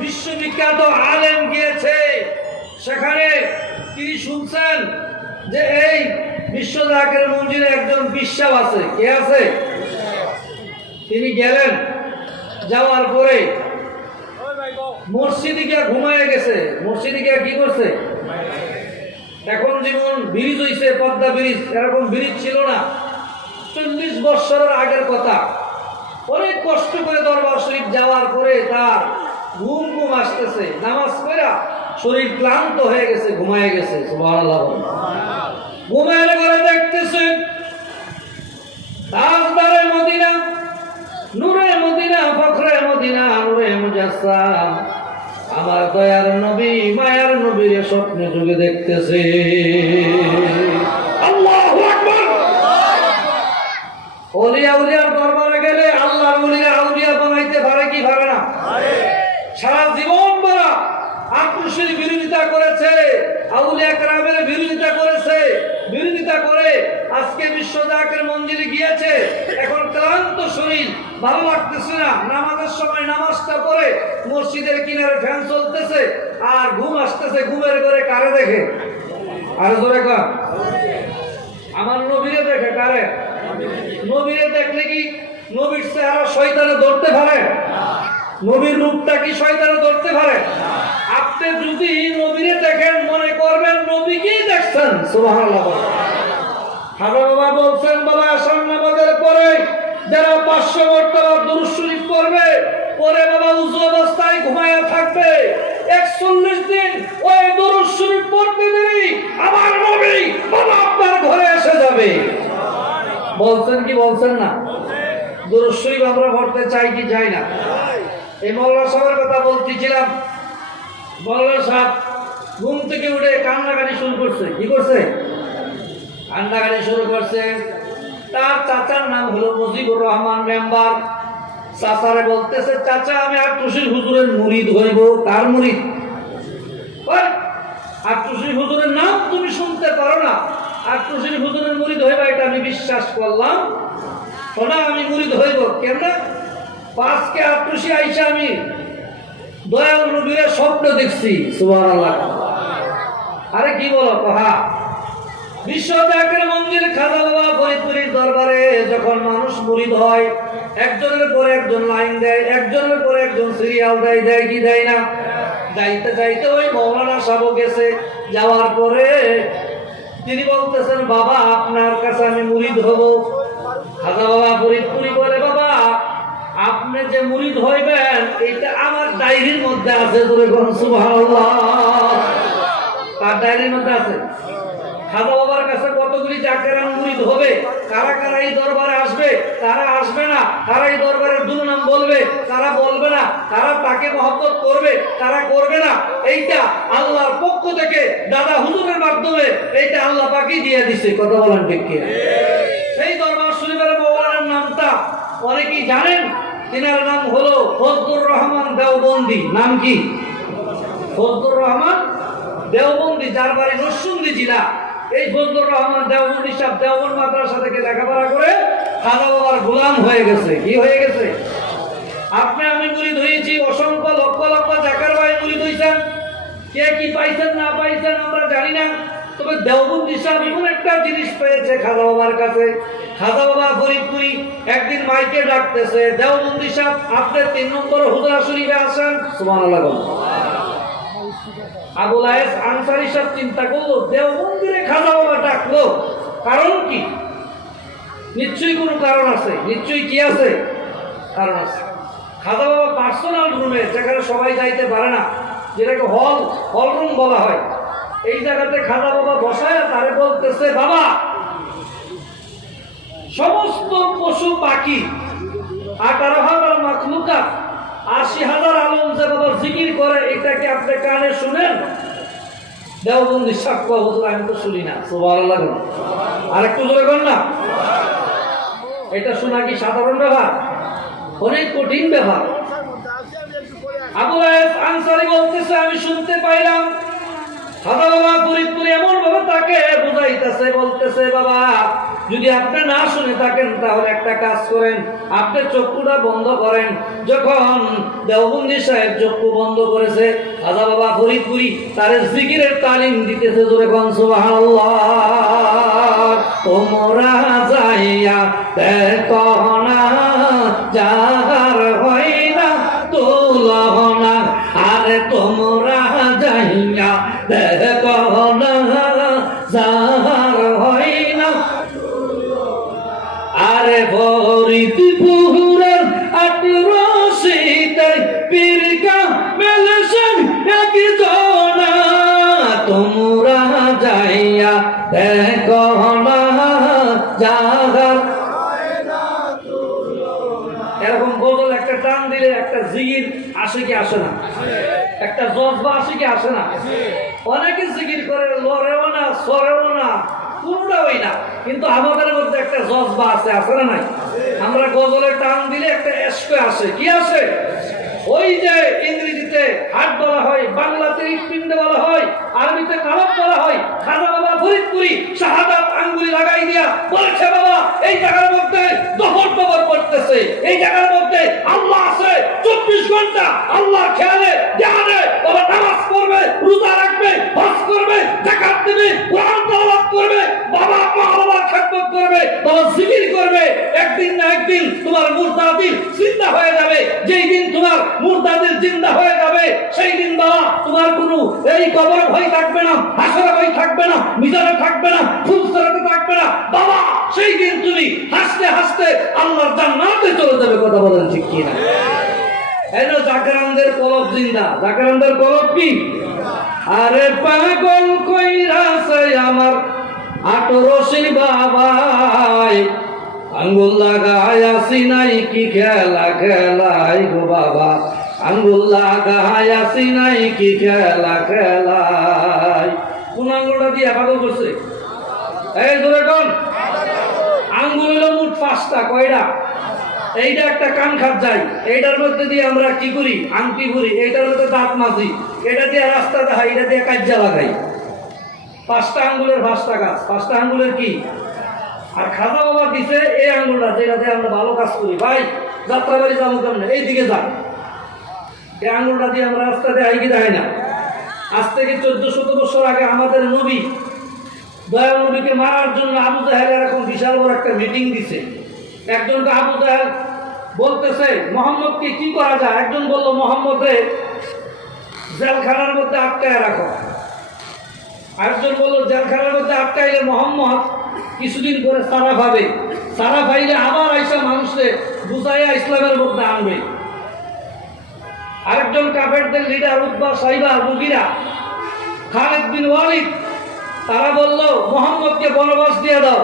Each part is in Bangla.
বিশ্ববিখ্যাত আলেম গিয়েছে। সেখানে তিনি শুনছেন যে এই বিশ্ব জাকের মঞ্জিরে একজন বিশ্বাস আছে। কে আছে? তিনি গেলেন, যাওয়ার পরে মসজিদে গিয়া ঘুমায় গেছে। মসজিদে গিয়া কি করছে? এখন যেমন ব্রিজ হইছে, পদ্মা ব্রিজ, এরকম ব্রিজ ছিল না। চল্লিশ বৎসরের আগের কথা। অনেক কষ্ট করে দরবার শরীফ যাওয়ার পরে তার ঘুম ঘুম আসতেছে। নামাজ পড়া, শরীর ক্লান্ত হয়ে গেছে, ঘুমায় গেছে ঘুমায় করে দেখতেছে আমার দয়ার নবী, মায়ার নবীর স্বপ্নে যুগে দেখতেছে। আল্লাহু আকবার! ওলিয়া উলিয়ার দরবারে গেলে আল্লাহর উলিয়া আউলিয়া বানাইতে পারে কি পারে না সারা জীবন ভরা আক্রোশের বিরোধিতা করেছে আউলিয়া বিরোধিতা করেছে। বিরোধিতা করে আজকে বিশ্ব জাকের মন্দিরে গিয়েছে। এখন ক্লান্ত শরীর, ভালো লাগতেছে না। নামাজের সময় নামাজটা পড়ে মসজিদের কিনারে ফ্যান চলতেছে আর ঘুম আসতেছে ঘুমের করে কারে দেখে? আর জোরে আমার নবীরে দেখে কারে? নবীরে দেখলে কি নবীর চেহারা শয়তানে ধরতে পারে? নবীর রূপটা কি শয়তানে ধরতে পারে? আপনি যদি নবীরে দেখেন, মনে করবেন নবীকেই দেখছেন। বলেন। বাবা বলছেন, বাবা আসাম নামাজের পরে যারা পাঁচশো মর্তবা দুরুদ করবে পরে বাবা উজু অবস্থায় ঘুমায়া থাকবে। একচল্লিশ দিন ওই দুরুদ শরীফ পড়তে দেরি আমার নবী বাবা আপনার ঘরে এসে যাবে। বলছেন কি, বলছেন না? দুরুদ শরীফ আমরা পড়তে চাই কি, চাই না? এই মৌলানা সবার কথা বলতেছিলাম। মৌলানা সাহেব ঘুম থেকে উঠে কান্নাকাটি শুরু করছে। কি করছে? কান্নাকাটি শুরু করছে। তার চাচার নাম হলো মুজিবুর রহমান মেম্বার। চাচারে বলতেছে, চাচা, আমি তুষির হুজুরের মুরিদ হইব। তার মুরিদ? তুষির হুজুরের নাম তুমি শুনতে পারো না। তুষির হুজুরের মুরিদ হইবা, এটা আমি বিশ্বাস করলাম। শোনা, আমি মুরিদ হইব। কেন পাঁচকে আটটুসি আইসা আমি দয়াল নবীর স্বপ্ন দেখছি, সুবহানাল্লাহ। আরে কি বলো কহা বিশ্ব জাকের মন্দির খাজা বাবা ফরিদপুরের দরবারে যখন মানুষ মুরিদ হয়, একজনের পরে একজন লাইন দেয়, একজনের পরে একজন সিরিয়াল দেয় দেয় কি দেয় না? যাইতে যাইতে ওই মৌলানা সাহেব গেছে, যাওয়ার পরে তিনি বলতেছেন, বাবা, আপনার কাছে আমি মুরিদ হব। খাজা বাবা ফরিদপুরি বলে আপনি যে মুরিদ হইবেন এটা আমার ডায়েরির মধ্যে আছে তোরে কোন সুবহানাল্লাহ। তার ডায়েরির মধ্যে আছে? খাজা বাবার কাছে কতগুলি জাকের মুরিদ হবে কারা কারা এই দরবারে আসবে? তারা আসবে না। তারা এই দরবারের দুর্নাম বলবে তারা বলবে না। তারা তাকে মহব্বত করবে তারা করবে না। এইটা আল্লাহর পক্ষ থেকে দাদা হুজুরের মাধ্যমে এইটা আল্লাহ পাকি দিয়ে দিছে। কথা বলেন ঠিক সেই দরবার শরীফের মৌলানার নামটা অনেকেই জানেন। তিনার নাম হলো ফজলুর রহমান দেওবন্দি। নাম কি? ফজলুর রহমান দেওবন্দি, যার বাড়ি নরসুন্দি জেলা। এই ফজলুর রহমান দেওবন্দি সাহেব দেওবন মাদ্রাসা থেকে লেখাপড়া করে খাজা বাবার গোলাম হয়ে গেছে। কি হয়ে গেছে? আপনি আমি মুরিদ হয়েছি, অসংখ্য লক্ষ লক্ষ জাকার ভাই মুরিদ হয়েছেন। কে কি পাইছেন, না পাইছেন আমরা জানি না। তবে দেওবন্দি সাহেব এমন একটা জিনিস পেয়েছে খাজা বাবার কাছে। খাজা বাবা ফরিদপুরি একদিন মাইকে ডাকতেছে দেওবন্দি সাহেব আপনি তিন নম্বর হুজরা শরীফে আসেন বলেন। আবুল আয়েস আনসারি সব চিন্তা করল, দেও মন্দিরে খাজা বাবা ডাকলো, কারণ কি? নিশ্চয়ই কোনো কারণ আছে, নিশ্চয়ই কি আছে? কারণ আছে। খাজা বাবা পার্সোনাল রুমে যেখানে সবাই যাইতে পারে না, যেটাকে হল হল রুম বলা হয়, এই জায়গাতে খাজা বাবা বসায়, তারে বলতেছে, বাবা সমস্ত পশু পাখি, আঠারো হাজার মাখলুকা আশি হাজার আলম যে বাবা জিকির করে, এটাকে আপনি কানে শুনেন? দেওবন্দি সাক্ষ্য হুজুর, আমি তো শুনি না। আর একটু জোরে কর না? এটা শোনা কি সাধারণ ব্যাপার? অনেক কঠিন ব্যাপার। আনসারি বলতেছে, আমি শুনতে পাইলাম খাদা বাবা ফরিদপুরে এমন ভাবে তাকে বুঝাইতেছে, বলতেছে, বাবা যদি আপনি না শুনে থাকেন, তাহলে একটা কাজ করেন। আপনি চক্ষুটা বন্ধ করেন। যখন দেওবন্দি সাহেব চক্ষু বন্ধ করেছে, খাজা বাবা ফরিদপুরি তার জিকিরের তালিম দিতেছে জোরে কন তোমরা যাইয়া দেখো না, যাহার হয় আরে ফরিদপুরের আটরশিতে পীরকা মেলেছেন একজনা তোমরা যাইয়া দেখো না যাহার এরকম বদল, একটা টান দিলে একটা জিগির আসে কি আসে না? একটা জজবা আসে কি আসে না? অনেকে জিগির করে, লড়েও না, সরেও না। কোনটাই না। কিন্তু আমাদের মধ্যে একটা জজবা আছে আছে না নাই? আমরা গজলে টান দিলে একটা এসকো আসে। কি আসে? ওই যে ইংরেজিতে হাট বলা হয়, বাংলাতে হৃৎপিণ্ড বলা হয়, আরবিতে কালব বলা হয়, খাজা বাবা ফরিদপুরি, শাহাদাত আঙ্গুলি লাগাই দিয়া বলছে, বাবা, এই জায়গার মধ্যে দহর দহর করতেছে। এই জায়গার মধ্যে আল্লাহ আছে, চব্বিশ ঘণ্টা আল্লাহ খেয়ালে ধ্যানে বাবা নামাজ পড়বে রোজা রাখবে হজ করবে জাকাত দেবে কোরআন তেলাওয়াত করবে বাবা মা বাবার খেদমত করবে, বাবা জিকির করবে, একদিন না একদিন তোমার মুরতাদির জিন্দা হয়ে যাবে। যেই দিন তোমার মুরতাদির জিন্দা হয়ে যাবে, সেই দিন বাবা তোমার কোনো এই কবর ভয় থাকবে না, হাসরে ভয় থাকবে না, মিজানে থাকবে না ফুলসরাতে থাকবে না। বাবা, সেই দিন তুমি হাসতে হাসতে আল্লাহর জান্নাতে চলে যাবে, কথা বলেন ঠিক কি না এই যে জাকরানদের কলব জিন্দা জাকরানদের কলব কি? আরে পাগল কইরাছে আমার আটরশি বাবাই, আঙ্গুল লাগাই আসি নাই কি খেলা, খেলাই গো বাবা। আঙ্গুল লাগাই আসি নাই কি খেলা, খেলাই। কোন আঙ্গুলটা দিয়ে পাগল করছে? এই ধরে কোন? আঙ্গুল হলো মোট পাঁচটা, কয়টা? এইটা একটা কান খাত যাই, এইটার মধ্যে দিয়ে আমরা কি করি? আংটি করি এইটার মধ্যে দাঁত মাজি, এটা দিয়ে রাস্তা দেখাই, এটা দিয়ে কাজ্জা লাগাই। পাঁচটা আঙ্গুলের পাঁচটা গাছ। পাঁচটা আঙ্গুলের কি? আর খাজা বাবা দিছে এই আঙ্গুলটা, যেটাতে আমরা ভালো কাজ করি। ভাই, যাত্রাবাড়ি যাব কেমন? এই দিকে যান। এই আঙ্গুলটা দিয়ে আমরা রাস্তা দেখাই কি দেখাই না। আজ থেকে চোদ্দ শত বছর আগে আমাদের নবী, দয়াল নবীকে মারার জন্য আবু জাহেল এরকম বিশাল বড় একটা মিটিং দিছে। একজনকে আবু জাহেল বলতেছে মোহাম্মদকে কি করা যায়? একজন বলল, মোহাম্মদে জেলখানার মধ্যে আটকায় রাখো। আরেকজন বলল জেলখানার মধ্যে আটকাইলে মোহাম্মদ কিছুদিন পরে সারা পাবে। সারা পাইলে আবার আইসা মানুষে বুঝাইয়া ইসলামের মধ্যে আনবে। আরেকজন কাফেরদের লিডার উদ্বা সাইবা মুগিরা খালেদ বিন ওয়ালিদ, তারা বলল, মোহাম্মদকে বনবাস দিয়ে দাও।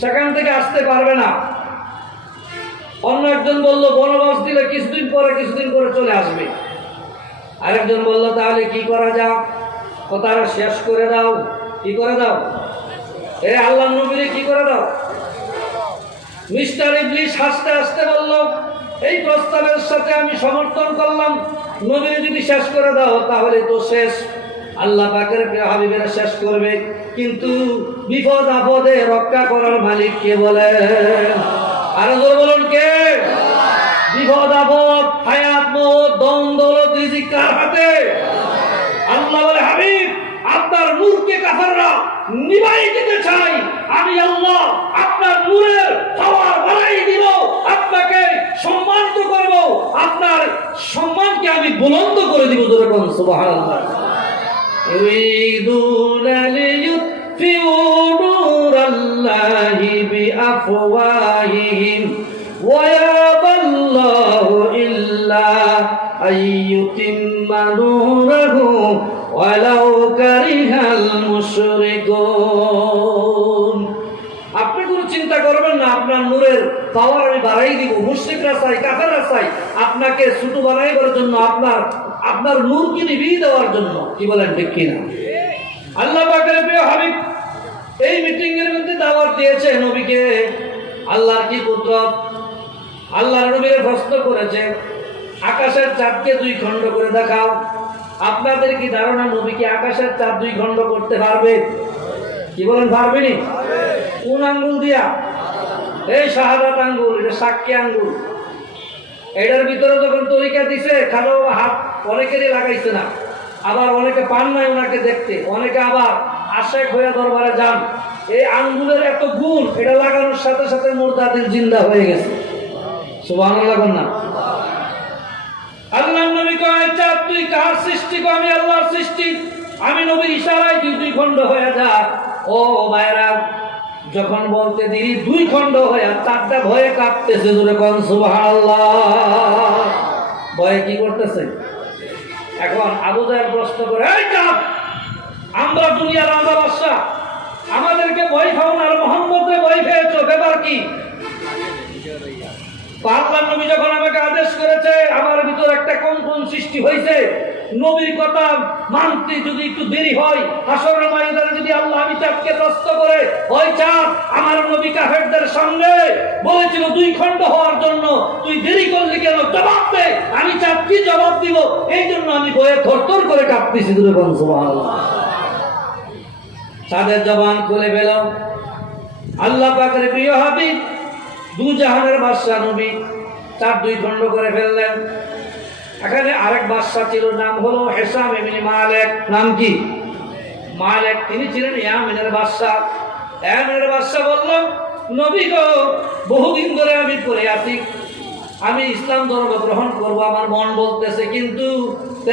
সেখান থেকে আসতে পারবে না। অন্য একজন বলল, বনবাস দিলে কিছুদিন পরে কিছুদিন পরে চলে আসবে। আরেকজন বলল, তাহলে কি করা যাও তারা শেষ করে দাও। কি করে দাও? এ আল্লাহ নবীরে কি করে দাও? মিস্টার ইবলিশ হাসতে হাসতে বলল, এই প্রস্তাবের সাথে আমি সমর্থন করলাম। নবীরে যদি শেষ করে দাও, তাহলে তো শেষ। আল্লাহ পাকের হাবিবেরা শেষ করবে। কিন্তু বিপদ আপদে রক্ষা করার মালিক কে বলে? আরও বলুন কে? বিপদ আপদ, হায়াত মত দ্বন্দ্ব রিজিক কার হাতে? আল্লাহ বলে, হাবিব নূরকে কাফাররা নিভাই দিতে চাই আমি আল্লাহ আপনার নূরের পাওয়ার বাড়াই দিব আপনাকে সম্মানিত করব আপনার সম্মানকে আমি বুলন্দ করে দিব যেরকম সুবহানাল্লাহ يريدون ليطفئوا نور الله بأفواههم ويابى الله إلا أن يتم نوره ওয়ালাউ কারিহাল মুশরিকুন। আপনি কোনো চিন্তা করবেন না, আপনার নূরের পাওয়ার আমি বাড়াই দিব, মুশরিকরা চাই, কাফেররা চাই, আপনাকে ছোট বানাইবার জন্য, আপনার আপনার নূরকে নিভিয়ে দেওয়ার জন্য। কি বলেন, ঠিক কিনা? আল্লাহ পাকের প্রিয় হাবিব, এই মিটিং এর মধ্যে দাওয়াত দিয়েছে নবীকে। আল্লাহর কি কুদরত আল্লাহর নবীর ভস্ত করেছে। আকাশের চাঁদকে দুই খণ্ড করে দেখাও। আপনাদের কি ধারণা নবী কি আকাশের চাঁদ দুই খণ্ড করতে পারবে? কি বলেন পারবেনি কোন আঙ্গুল দিয়া? এই শাহাদাত আঙ্গুল, এটা সাক্ষী আঙ্গুল। এটার ভিতরে যখন তরিকা দিছে, খালো হাত অনেকেরই লাগাইছে না। আবার অনেকে পান নাই ওনাকে দেখতে। অনেকে আবার আশেক হয়ে দরবারে যান। এই আঙ্গুলের এত গুণ, এটা লাগানোর সাথে সাথে মুরদাদের জিন্দা হয়ে গেছে। লাগুন না আল্লাহ নবী কয় চাপ কার সৃষ্টি কো আমি আল্লাহর সৃষ্টি। আমি নবীর ইশারায় তুই দুই খণ্ড হয়ে যা ও ভাইরা, যখন বলতে দিই, দুই খণ্ড হয়ে চারটা ভয়ে কাঁপতেছে জোরে কোন, সুবহানাল্লাহ। ভয়ে কি করতেছে? এখন আবু জাহেল প্রশ্ন করে, এই চাপ আমরা দুনিয়ার রাজা বাদশা আমাদেরকে ভয় খাও না, আর মোহাম্মদকে ভয় খেয়েছো, ব্যাপার কি? আল্লাহ নবী যখন আমাকে আদেশ করেছে আমার ভিতর একটা কম্পন সৃষ্টি হয়েছে। নবীর কথা মানতে যদি একটু দেরি হয় হাসরের ময়দানে যদি আল্লাহ আমি চাপকে নষ্ট করে, ওই চাপ আমার নবী কাফেরদের সামনে বলেছিল, দুই খণ্ড হওয়ার জন্য তুই দেরি করলি কেন? জবাব দে। আমি চাপ কি জবাব দিব। এই জন্য আমি বয়ে থরথর করে কাঁপতেছি দূরে তাদের জবান খুলে পেল আল্লাহ পাকের প্রিয় হাবিব দু জাহানের বাদশাহ নবী চার দুই খণ্ড করে ফেললেন। এখানে আরেক বাদশাহ ছিল, নাম হলো হেসাম এমনি মালেক। নাম কি? মালেক। তিনি ছিলেন ইয়ামিনের বাদশাহ। ইয়ামিনের বাদশাহ বলল, নবী গো, বহুদিন ধরে আমি পড়ে আছি। আমি ইসলাম ধর্ম গ্রহণ করব, আমার মন বলতেছে, কিন্তু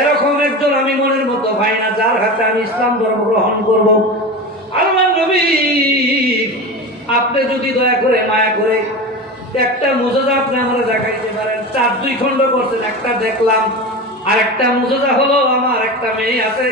এরকম একজন আমি মনের মতো পাই না, যার হাতে আমি ইসলাম ধর্ম গ্রহণ করব। আল্লাহ নবী, আপনি যদি দয়া করে মায়া করে একটা মুজোজা আপনি আমরা দেখাইতে পারেন চার দুই খণ্ড করছেন একটা দেখলাম। আর একটা মুজোজা হলো আমার, একটা মেয়ে আছে।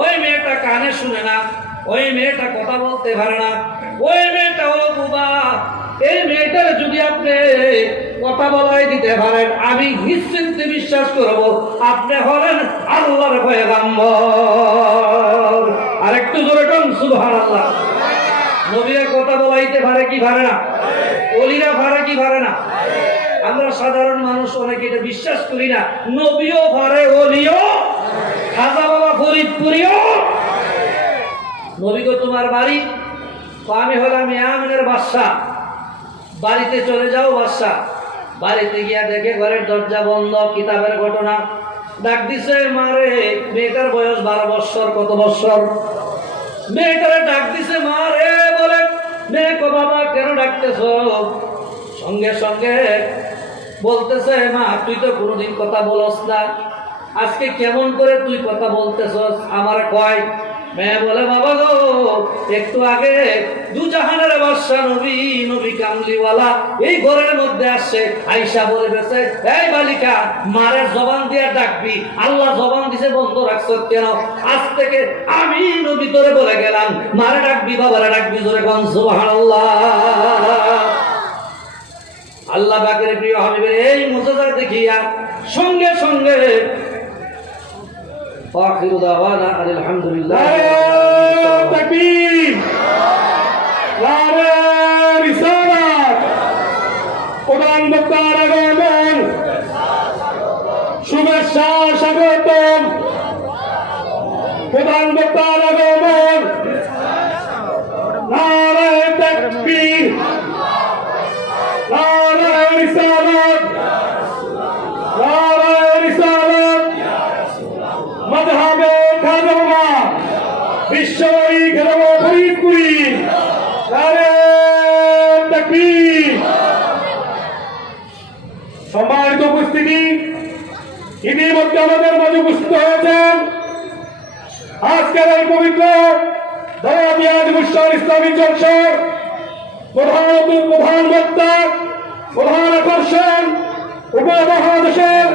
ওই মেয়েটা কানে শুনে না, ওই মেয়েটা কথা বলতে পারে না। ওই মেয়েটা হলো বুবা। এই মেয়েটার যদি আপনি কথা বলাই দিতে পারেন, আমি নিশ্চিন্তে বিশ্বাস করব, আপনি হলেন আল্লাহর পয়গাম্বর। আর একটু জোরে কম সুবহানাল্লাহ। নবীরা কথা বলাইতে পারে কি পারে না? অলিরা পারে কি পারে না? আমরা সাধারণ মানুষ অনেকে এটা বিশ্বাস করি না। নবীও পারে অলিও খাজা বাবা ফরিদপুরিও। নবী গো, তোমার বাড়ি? তো আমি হলাম ইয়ামিনের বাদশা বাড়িতে চলে যাও বাদশা বাড়িতে গিয়া দেখে ঘরের দরজা বন্ধ, কিতাবের ঘটনা। ডাক দিছে মারে মেয়েটার বয়স বারো বৎসর, কত বৎসর? মেয়েটারে ডাক দিছে মারে বলে, মেয়ে কো বাবা, কেন ডাকতেছ? সঙ্গে সঙ্গে বলতেছে মা, তুই তো কোনোদিন কথা বলস না। আজকে কেমন করে তুই কথা বলতেছস? আমার কয়, মেয়ে বলে, বাবা গো, একটু আগে দু জাহানের বাদশা নবী নবী কামলিওয়ালা, এই ঘরের মধ্যে আসছে আইসা বলে গেছে এই বালিকা, মারের জবান দিয়ে ডাকবি। আল্লাহ জবান দিছে, বন্ধ রাখছ কেন? আজ থেকে আমি নবী তোরে বলে গেলাম, মারে ডাকবি, বাবারে ডাকবি, জোরে কন, সুবহানাল্লাহ। আল্লাহ বাকের প্রিয় হবে এই মুজাজা দেখিয়া সঙ্গে সঙ্গে আখিরু দাওয়ানা আলহামদুলিল্লাহ তাকবীর নারে সম্মানিত উপস্থিতি ইতিমধ্যে আমাদের মাঝে উপস্থিত হয়েছেন। আজকের এই পবিত্র দয়াদিয়াজ মুস্তার ইসলামী জলসার প্রধান প্রধান বক্তা, প্রধান আকর্ষণ, উপমহাদেশের